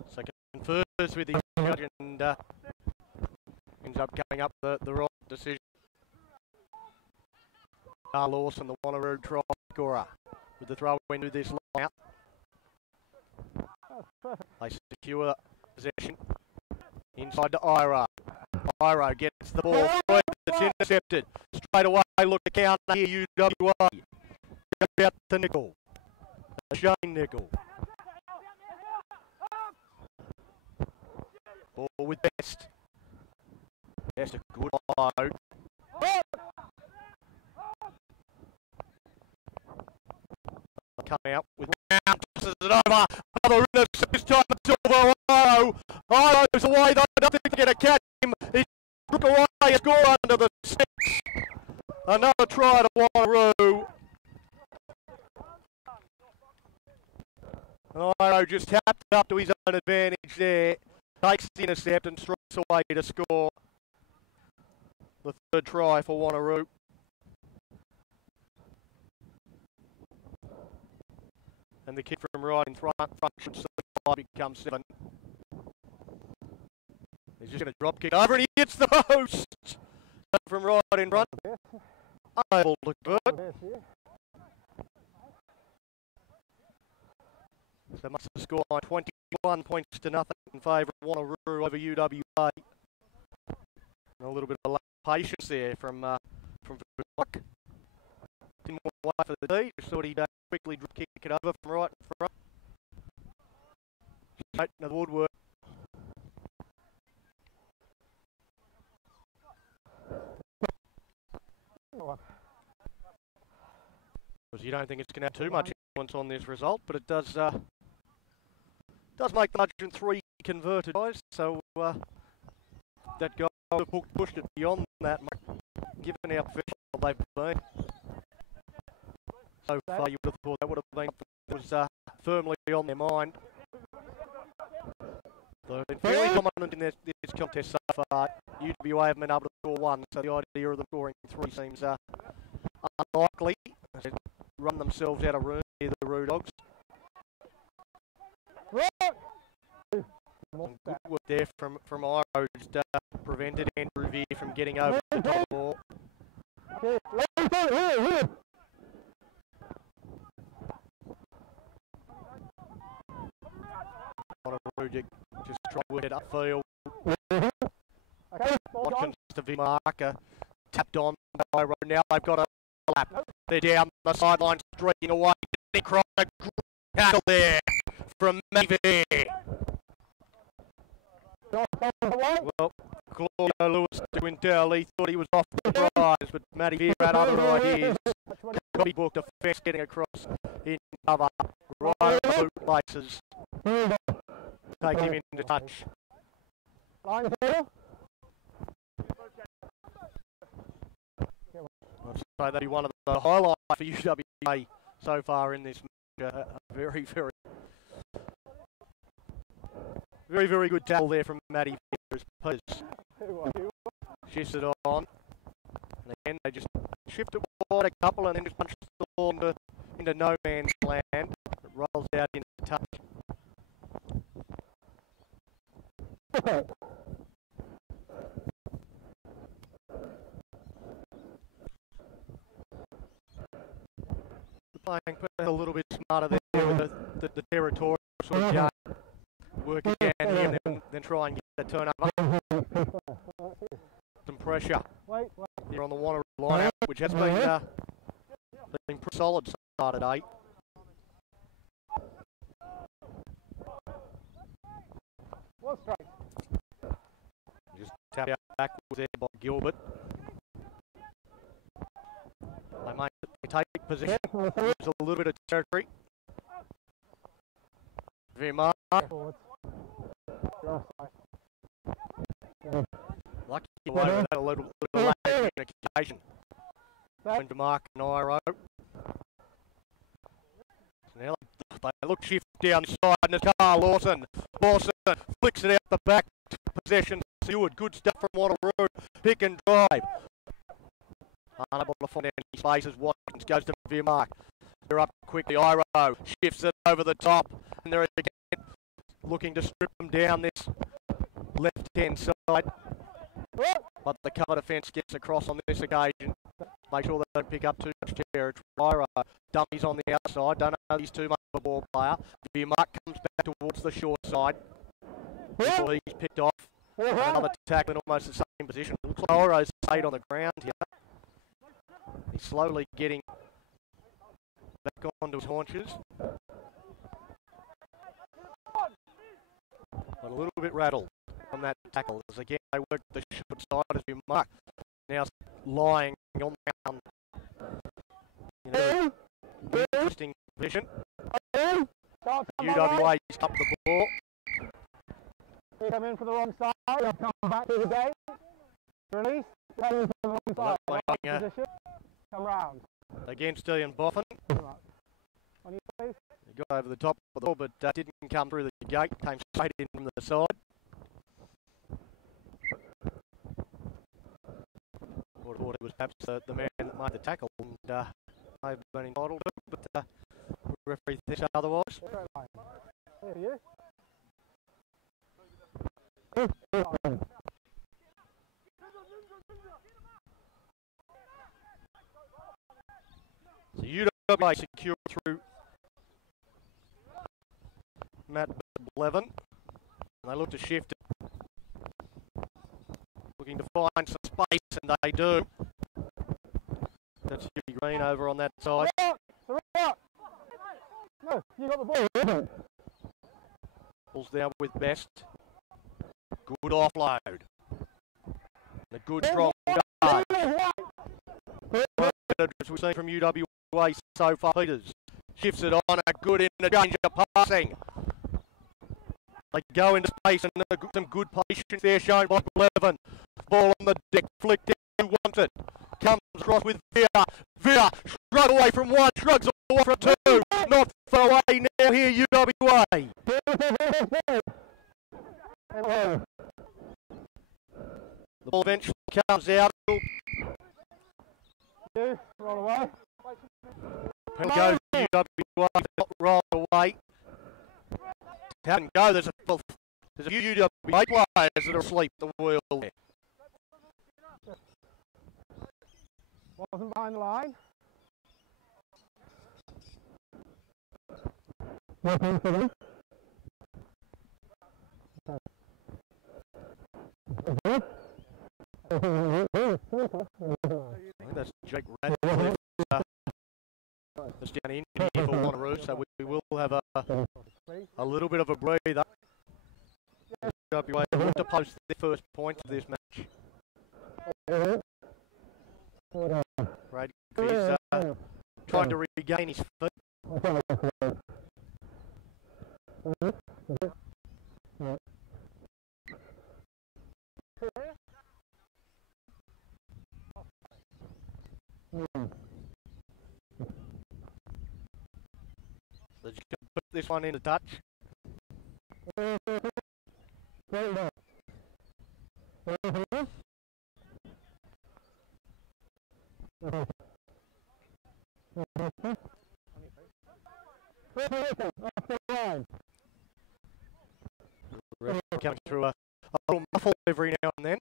Second first with the judge and ends up coming up the right decision. Lawson, the Wanneroo try scorer, with the throw into this line out. They secure possession inside to Iro. Iro gets the ball through, it's intercepted. Straight away, look to counter here, UWA. About to Nickel. Shane Nickel. Ball with Best. That's a good load. Come out with round, tosses it over. Another in this time it's over. Iro's away, though. I don't think they're going to catch him. He took away a score under the 6. Another try to Wanneroo. Iro just tapped up to his own advantage there. Takes the intercept and strikes away to score. The third try for Wanneroo. And the kick from right in front should see 5 becomes 7. He's just going to drop kick over and he hits the post. From right in front. Unable to convert. So much the score line 21 points to nothing in favour of Wanneroo over UWA. And a little bit of patience there from Verlock. Didn't want to wait for the D, just thought he'd quickly kick it over from right in front. Straight into the woodwork. Because you don't think it's going to have too much influence on this result, but it does make the margin 3 converted, guys. So that guy pushed it beyond that, given how professional they've been. So far, you would have thought that would have been something that was firmly on their mind. They've been fairly dominant in this contest so far. UWA haven't been able to score 1, so the idea of them scoring 3 seems unlikely. They run themselves out of room here, the Roo Dogs. And good work there from Iro, just prevented Andrew Veer from getting over the top ball. Wanneroo just try to work it upfield. Watkins to Vimarka, tapped on by Iro. Now they've got a lap. They're down the sideline, streaking away. He cried a great tackle there from Matty. Well, Claudio Lewis to Windell, he thought he was off the prize, but Matty Veer had other ideas. Copy book defence getting across in cover, right at the boot places. Take him into touch. I'd say that'd be one of the highlights for UWA so far in this match. A very, very good tackle there from Matty Veer. Shifts it on. And again, they just shift it wide a couple and then just punch the ball into no man's land. It rolls out into touch. Playing a little bit smarter there with the territorial sort of game. Work again here and then try and get a turnover. Some pressure here on the Wanneroo line, which has been pretty solid so far today. Just tap out backwards there by Gilbert. They take position, lose a little bit of territory. Vimar. Lucky away with that a little lack of communication between Demark and Iro. So now they look shift down the side and it's Carl Lawson. Lawson flicks it out the back possession. Seward, good stuff from Wanneroo. Pick and drive. Unable to find any spaces. Watkins goes to Vimar. They're up quickly. Iro shifts it over the top. And they're again looking to strip them down this left-hand side. But the cover defence gets across on this occasion. Make sure they don't pick up too much territory. Iro dummies on the outside. Don't know if he's too much of a ball player. Vimar comes back towards the short side before he's picked off. Another tackle in almost the same position. Looks like Iro's stayed on the ground here. He's slowly getting back onto his haunches. But a little bit rattled. on that tackle. As again, they work the short side as we mark. Now lying on the ground. Interesting position. UWA's up the ball. You come in for the wrong side, you'll come back to the gate. Release, come in for the wrong side. Position. Come round. Against Ian Boffin. On your face. He got over the top of the ball, but didn't come through the gate. Came straight in from the side. Would have thought it was perhaps the man that made the tackle, and may have been entitled to, but the referee thinks otherwise. Here you. So UWA secure through Matt Blevin, and they look to shift it. Looking to find some space, and they do. That's Hughie Green over on that side. No, you got the ball, isn't it? Pulls down with Best. Good offload. And a good strong guard. As we've seen from UWA so far, Peters shifts it on, a good interchange of passing. They go into space, and some good patience there shown by Blevin. Ball on the deck, flicked in, who wants it? Comes across with Veer. Veer, shrug away from one, shrugs away from two. Not far away now here, UWA. The ball eventually comes out. Roll away. And goes to UWA, not roll away. How can go? There's a few UWA players that are asleep at the wheel there. Wasn't behind the line. Nothing for them. I think that's Jake Radcliffe. That's down in here for Wanneroo, so we will have a little bit of a breather. UWA look to post their first point of this match. Radcliffe is trying to regain his feet. So just going to put this one into touch. Coming through a little muffle every now and then.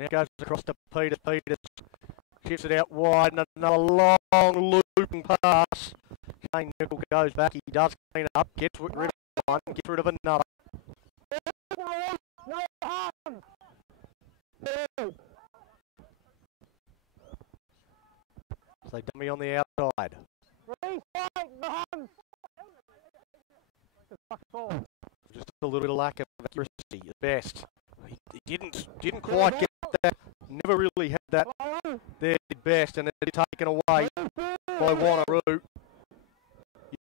Now goes across to Peters. Peters shifts it out wide, and another long looping pass. Shane Nickel goes back. He does clean up, gets rid of one, gets rid of another. So dummy on the outside. Just a little bit of lack of accuracy at best. He didn't quite get that. Never really had that there at best, and it's taken away by Wanneroo.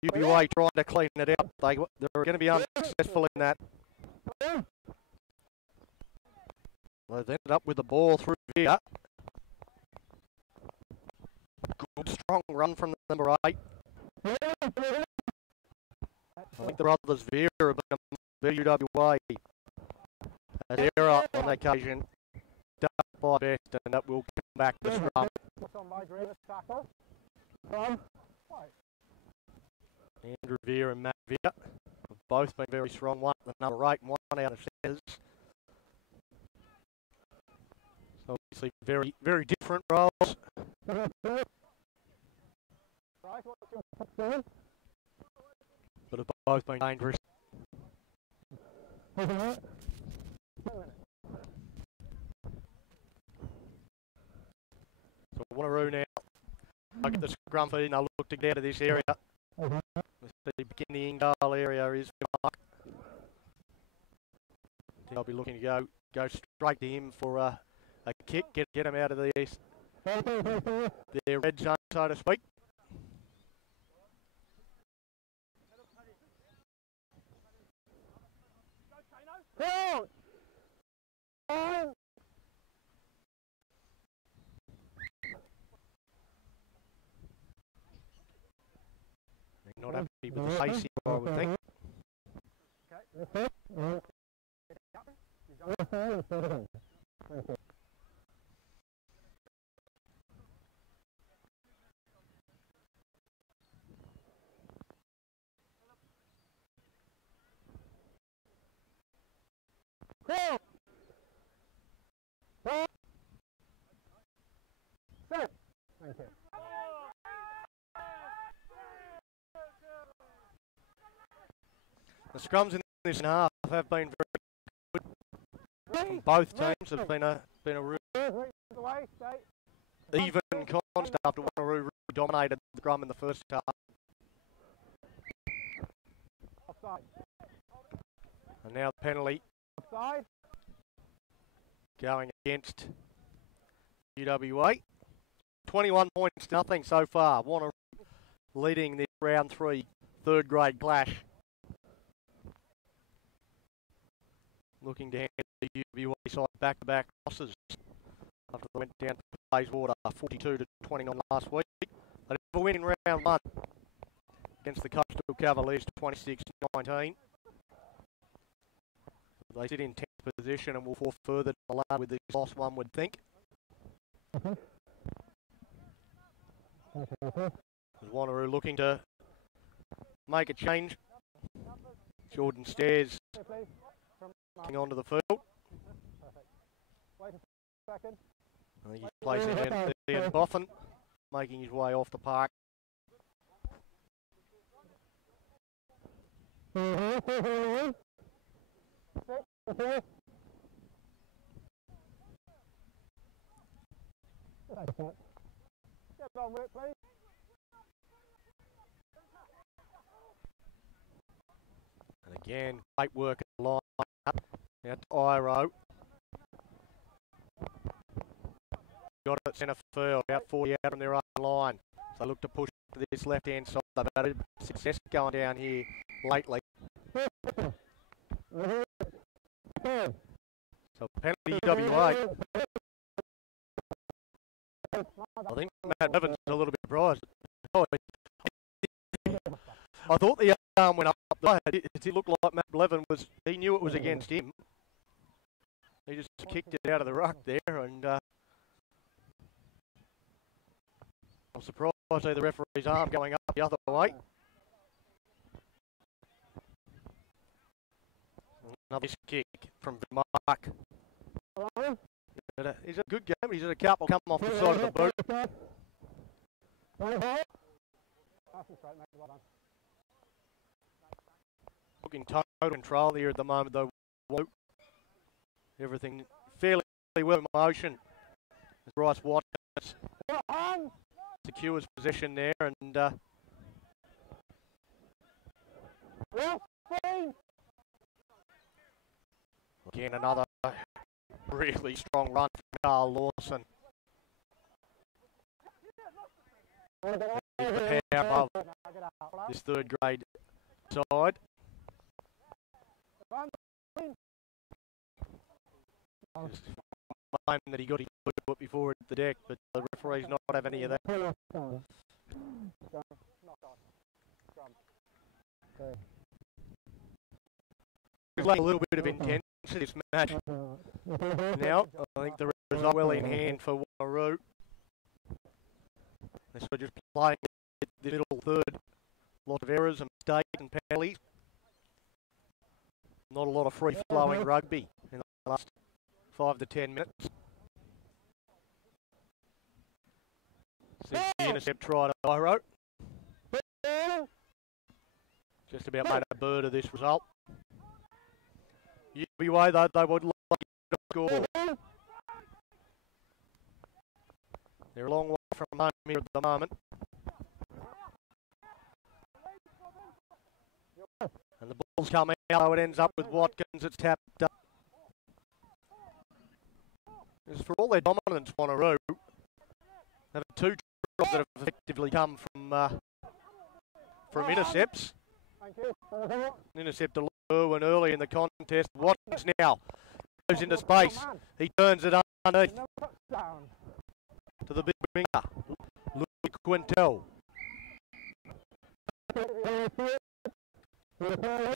UWA trying to clean it out. They're going to be unsuccessful in that. Well, they've ended up with the ball through here. Good strong run from the number 8. I think the brothers Veer have been UWA. As error on occasion, done by Best, and that will come back to scrum. Andrew Veer and Matt Veer have both been very strong. One at number 8 and one out of centres. So obviously very, very different roles. But have both been dangerous. So Wanneroo now. I'll get the scrum feed and I'll look to get out of this area. The beginning goal area is marked. I'll be looking to go straight to him for a kick, get him out of the their red zone, so to speak. Not happy with the pace here, I would think. Thank you. The scrums in this half have been very good from both teams. Have been a real even contest after Wanneroo really dominated the scrum in the first half. Offside. And now the penalty Offside. going against UWA. 21 points to nothing so far. Wanneroo leading this round 3 third grade clash. Looking to hand the UWA side back-to-back losses after they went down to Bayswater 42-20 last week. They did a win in round 1 against the Coastal Cavaliers 26-19. They sit in 10th position and will fall further down with this loss, one would think. Wanneroo looking to make a change. Jordan Stairs coming onto the field. Wait a second. I think he's placing Ian Boffin, making his way off the park. Get on with it, please. And again, great work at the line up. Out to Iro. Got it at centre field, about 40 out on their own line. So they look to push to this left-hand side. They've had a success going down here lately. So penalty UWA. I think Matt Blevins is a little bit surprised. I thought the arm went up. It looked like Matt Blevin he knew it was against him. He just kicked it out of the ruck there, and I'm surprised to see the referee's arm going up the other way. Another kick from Mark. He's a good game. He's had a couple come off the side of the boot. Looking total control here at the moment, though. Everything fairly well in motion. Bryce Watkins secures possession there, and again another really strong run from Carl Lawson. The power of this third grade side. Just claim that he got his foot before the deck, but the referee's not having any of that. We've got a little bit of intensity in this match. Now, I think the result well in hand for Wanneroo. They're sort of just playing the middle third. Lot of errors and mistakes and penalties. Not a lot of free-flowing rugby in the last 5 to 10 minutes. Since the intercept try to Iro. Just about made a bird of this result. UWA though, they would like to score. They're a long way from home here at the moment. And the ball's come out, so it ends up with Watkins. It's tapped up is for all their dominance, Wanneroo have had 2 tries that have effectively come from intercepts. Thank you. Intercept to Lewin early in the contest. Watkins now goes into space. He turns it underneath to the big winger, Louis Quintel.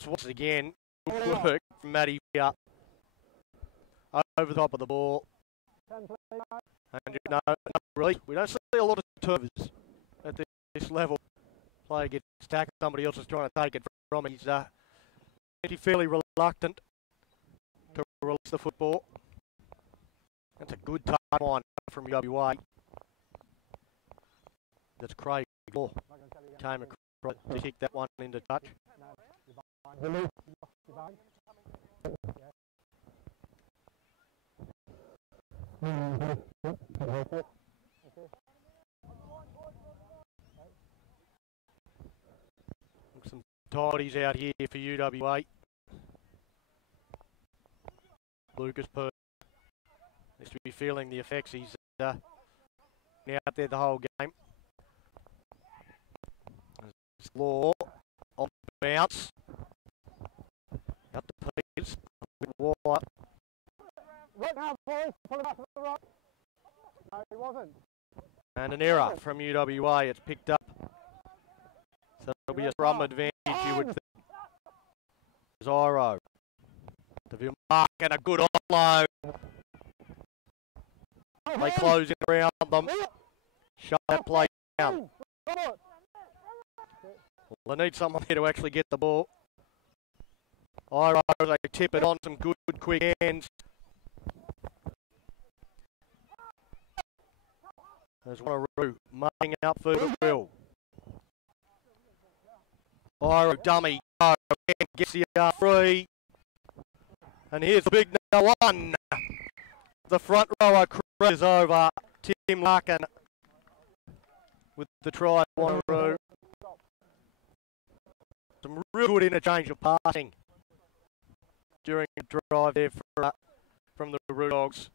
Once again, good work from Matty here. Over the top of the ball. And really, we don't see a lot of turnovers at this level. Player gets tackled, somebody else is trying to take it from him. He's fairly reluctant to release the football. That's a good tight line from UWA. That's Craig Law. Came across to kick that one into touch. Some tidies out here for UWA. Lucas Purr needs to be feeling the effects. He's out there the whole game. Law on the bounce. Out to Peters. Wide. Right now, boys. Pull it back to the right. No, he wasn't. And an error from UWA. It's picked up. So it'll be a scrum advantage, you would think. Zyro. The mark and a good offload. They close in around them. Shut that play down. Well, they need someone here to actually get the ball. Iro, they tip it on some good quick hands. There's Wanneroo marking up for the wheel. Iro dummy. Gets the free. And here's the big no one. The front rower is over. Tim Larkin with the try. Wanneroo. Some real good interchange of passing during the drive there from the Roo Dogs.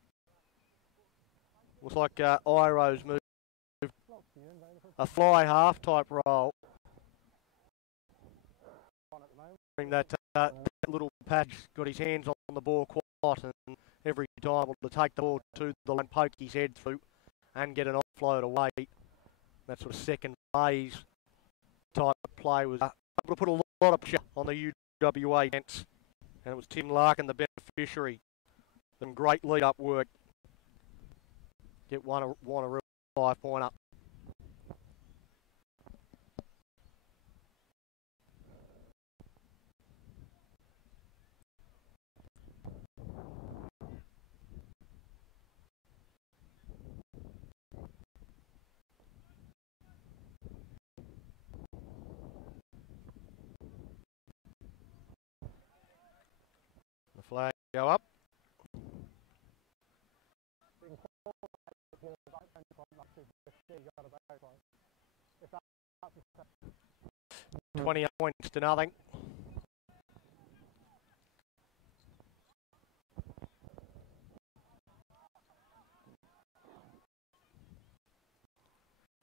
Looks like Iro's moved a fly half type role. During that little patch, got his hands on the ball quite, and every time able to take the ball to the line, poke his head through, and get an offload away. That sort of second phase type of play was able to put a lot of pressure on the UWA defence, and it was Tim Larkin the beneficiary. Some great lead-up work. Get Wanneroo 5-pointer. The flag go up. 28 points to nothing.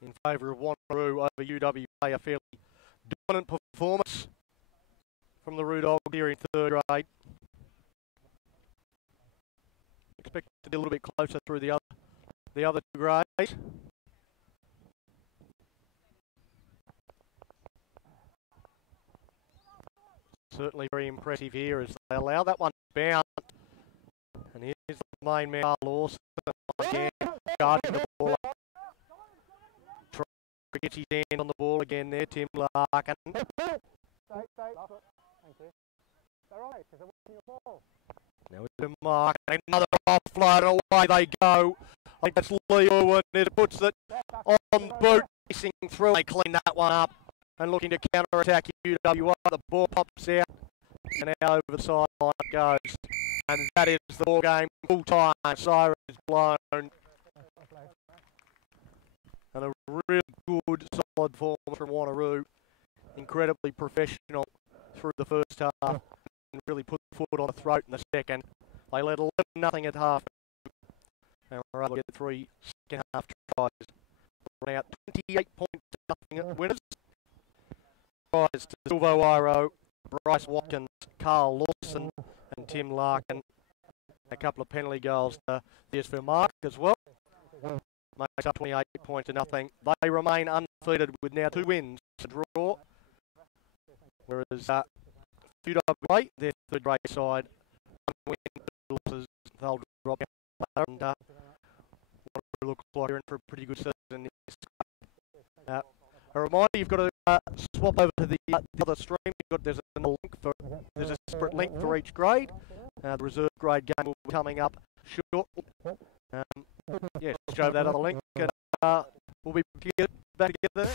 In favour of Wanneroo over UWA, a fairly dominant performance from the Roo Dogs here in third grade. Expect to be a little bit closer through the other two grades. Certainly very impressive here as they allow that one to bounce. And here's the main man, Lawson, again, charging the ball. Gets his hand on the ball again there, Tim Larkin. Now with the mark, another offload, and away they go. I think that's Lee Irwin, it puts it on boot, racing through. They clean that one up and looking to counter-attack UWA. The ball pops out, and now over the sideline it goes. And that is the ball game, full time, siren is blown. And a really good, solid performance from Wanneroo. Incredibly professional through the first half and really put the foot on the throat in the second. They led 11-0 at half. And we're able to get 3 second half tries. We're out 28 points to nothing at winners. Tries to Silvo Iro, Bryce Watkins, Carl Lawson and Tim Larkin. A couple of penalty goals to Theosphil Mark as well. Makes up 28 points to nothing. They remain undefeated with now 2 wins to draw. Whereas UWA, their third grade side, 1 win, 2 losses, they'll drop out. And what it looks like you're in for a pretty good season. A reminder, you've got to swap over to the other stream. There's a separate link for each grade. The reserve grade game will be coming up shortly. Yeah, switch over that other link and we'll be back together.